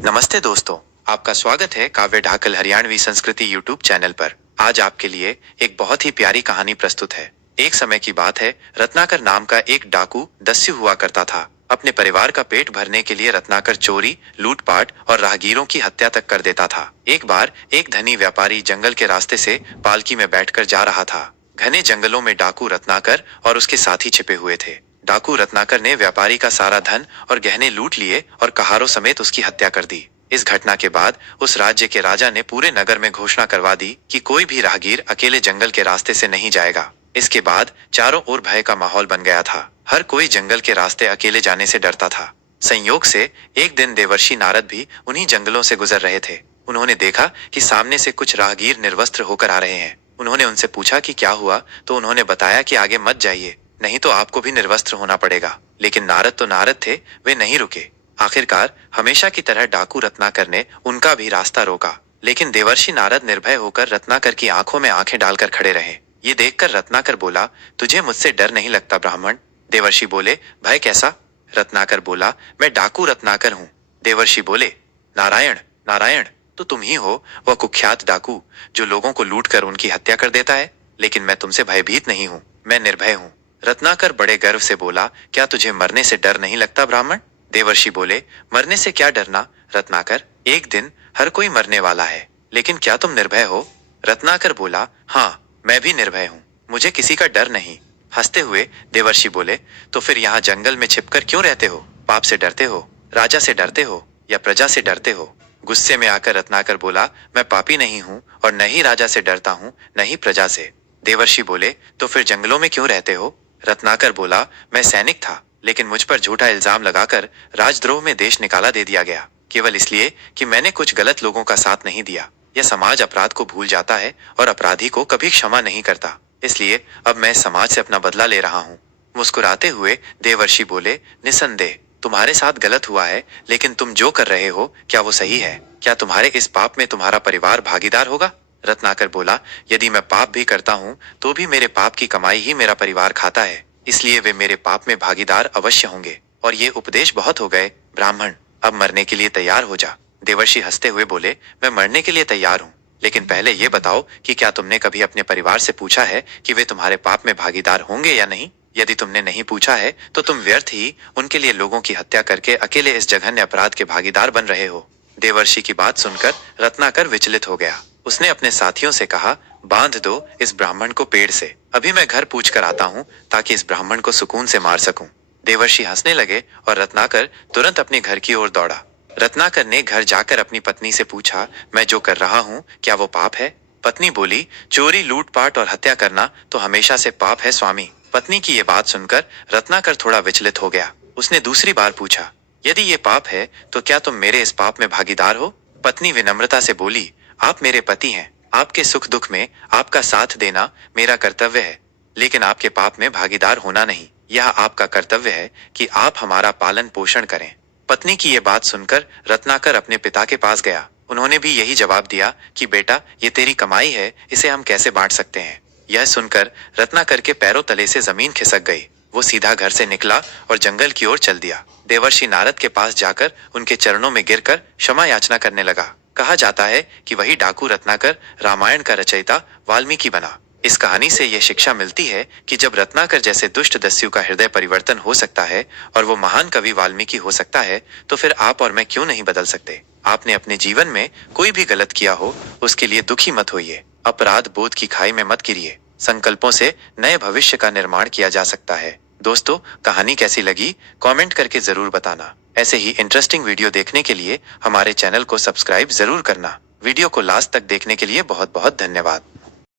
नमस्ते दोस्तों, आपका स्वागत है काव्य ढाकल हरियाणवी संस्कृति यूट्यूब चैनल पर। आज आपके लिए एक बहुत ही प्यारी कहानी प्रस्तुत है। एक समय की बात है, रत्नाकर नाम का एक डाकू दस्यु हुआ करता था। अपने परिवार का पेट भरने के लिए रत्नाकर चोरी, लूटपाट और राहगीरों की हत्या तक कर देता था। एक बार एक धनी व्यापारी जंगल के रास्ते से पालकी में बैठकर जा रहा था। घने जंगलों में डाकू रत्नाकर और उसके साथी छिपे हुए थे। डाकू रत्नाकर ने व्यापारी का सारा धन और गहने लूट लिए और कहारों समेत उसकी हत्या कर दी। इस घटना के बाद उस राज्य के राजा ने पूरे नगर में घोषणा करवा दी कि कोई भी राहगीर अकेले जंगल के रास्ते से नहीं जाएगा। इसके बाद चारों ओर भय का माहौल बन गया था। हर कोई जंगल के रास्ते अकेले जाने से डरता था। संयोग से एक दिन देवर्षि नारद भी उन्हीं जंगलों से गुजर रहे थे। उन्होंने देखा कि सामने से कुछ राहगीर निर्वस्त्र होकर आ रहे हैं। उन्होंने उनसे पूछा कि क्या हुआ, तो उन्होंने बताया कि आगे मत जाइए, नहीं तो आपको भी निर्वस्त्र होना पड़ेगा। लेकिन नारद तो नारद थे, वे नहीं रुके। आखिरकार हमेशा की तरह डाकू रत्नाकर ने उनका भी रास्ता रोका, लेकिन देवर्षि नारद निर्भय होकर रत्नाकर की आंखों में आंखें डालकर खड़े रहे। ये देखकर रत्नाकर बोला, तुझे मुझसे डर नहीं लगता ब्राह्मण? देवर्षि बोले, भय कैसा? रत्नाकर बोला, मैं डाकू रत्नाकर हूँ। देवर्षि बोले, नारायण नारायण, तो तुम ही हो वह कुख्यात डाकू जो लोगों को लूट कर उनकी हत्या कर देता है। लेकिन मैं तुमसे भयभीत नहीं हूँ, मैं निर्भय हूँ। रत्नाकर बड़े गर्व से बोला, क्या तुझे मरने से डर नहीं लगता ब्राह्मण? देवर्षि बोले, मरने से क्या डरना रत्नाकर, एक दिन हर कोई मरने वाला है। लेकिन क्या तुम निर्भय हो? रत्नाकर बोला, हाँ, मैं भी निर्भय हूँ, मुझे किसी का डर नहीं। हंसते हुए देवर्षि बोले, तो फिर यहाँ जंगल में छिपकर क्यों रहते हो? पाप से डरते हो, राजा से डरते हो, या प्रजा से डरते हो? गुस्से में आकर रत्नाकर बोला, मैं पापी नहीं हूँ और न ही राजा से डरता हूँ, न ही प्रजा से। देवर्षि बोले, तो फिर जंगलों में क्यों रहते हो? रत्नाकर बोला, मैं सैनिक था, लेकिन मुझ पर झूठा इल्जाम लगाकर राजद्रोह में देश निकाला दे दिया गया, केवल इसलिए कि मैंने कुछ गलत लोगों का साथ नहीं दिया। यह समाज अपराध को भूल जाता है और अपराधी को कभी क्षमा नहीं करता। इसलिए अब मैं समाज से अपना बदला ले रहा हूँ। मुस्कुराते हुए देवर्षि बोले, निसंदेह तुम्हारे साथ गलत हुआ है, लेकिन तुम जो कर रहे हो क्या वो सही है? क्या तुम्हारे इस पाप में तुम्हारा परिवार भागीदार होगा? रत्नाकर बोला, यदि मैं पाप भी करता हूँ तो भी मेरे पाप की कमाई ही मेरा परिवार खाता है, इसलिए वे मेरे पाप में भागीदार अवश्य होंगे। और ये उपदेश बहुत हो गए ब्राह्मण, अब मरने के लिए तैयार हो जा। देवर्षि हंसते हुए बोले, मैं मरने के लिए तैयार हूँ, लेकिन पहले ये बताओ कि क्या तुमने कभी अपने परिवार से पूछा है कि वे तुम्हारे पाप में भागीदार होंगे या नहीं? यदि तुमने नहीं पूछा है तो तुम व्यर्थ ही उनके लिए लोगों की हत्या करके अकेले इस जघन्य अपराध के भागीदार बन रहे हो। देवर्षि की बात सुनकर रत्नाकर विचलित हो गया। उसने अपने साथियों से कहा, बांध दो इस ब्राह्मण को पेड़ से, अभी मैं घर पूछ कर आता हूँ ताकि इस ब्राह्मण को सुकून से मार सकूं। देवर्षि हंसने लगे और रत्नाकर तुरंत अपने घर की ओर दौड़ा। रत्नाकर ने घर जाकर अपनी पत्नी से पूछा, मैं जो कर रहा हूँ क्या वो पाप है? पत्नी बोली, चोरी, लूटपाट और हत्या करना तो हमेशा से पाप है स्वामी। पत्नी की ये बात सुनकर रत्नाकर थोड़ा विचलित हो गया। उसने दूसरी बार पूछा, यदि ये पाप है तो क्या तुम मेरे इस पाप में भागीदार हो? पत्नी विनम्रता से बोली, आप मेरे पति हैं, आपके सुख दुख में आपका साथ देना मेरा कर्तव्य है, लेकिन आपके पाप में भागीदार होना नहीं। यह आपका कर्तव्य है कि आप हमारा पालन पोषण करें। पत्नी की यह बात सुनकर रत्नाकर अपने पिता के पास गया। उन्होंने भी यही जवाब दिया कि बेटा, ये तेरी कमाई है, इसे हम कैसे बांट सकते हैं? यह सुनकर रत्नाकर के पैरों तले से जमीन खिसक गई। वो सीधा घर से निकला और जंगल की ओर चल दिया। देवर्षि नारद के पास जाकर उनके चरणों में गिरकर क्षमा याचना करने लगा। कहा जाता है कि वही डाकू रत्नाकर रामायण का रचयिता वाल्मीकि बना। इस कहानी से यह शिक्षा मिलती है कि जब रत्नाकर जैसे दुष्ट दस्यु का हृदय परिवर्तन हो सकता है और वो महान कवि वाल्मीकि हो सकता है, तो फिर आप और मैं क्यों नहीं बदल सकते? आपने अपने जीवन में कोई भी गलत किया हो, उसके लिए दुखी मत होइए, अपराध बोध की खाई में मत गिरिए। संकल्पों से नए भविष्य का निर्माण किया जा सकता है। दोस्तों, कहानी कैसी लगी कमेंट करके जरूर बताना। ऐसे ही इंटरेस्टिंग वीडियो देखने के लिए हमारे चैनल को सब्सक्राइब जरूर करना। वीडियो को लास्ट तक देखने के लिए बहुत बहुत धन्यवाद।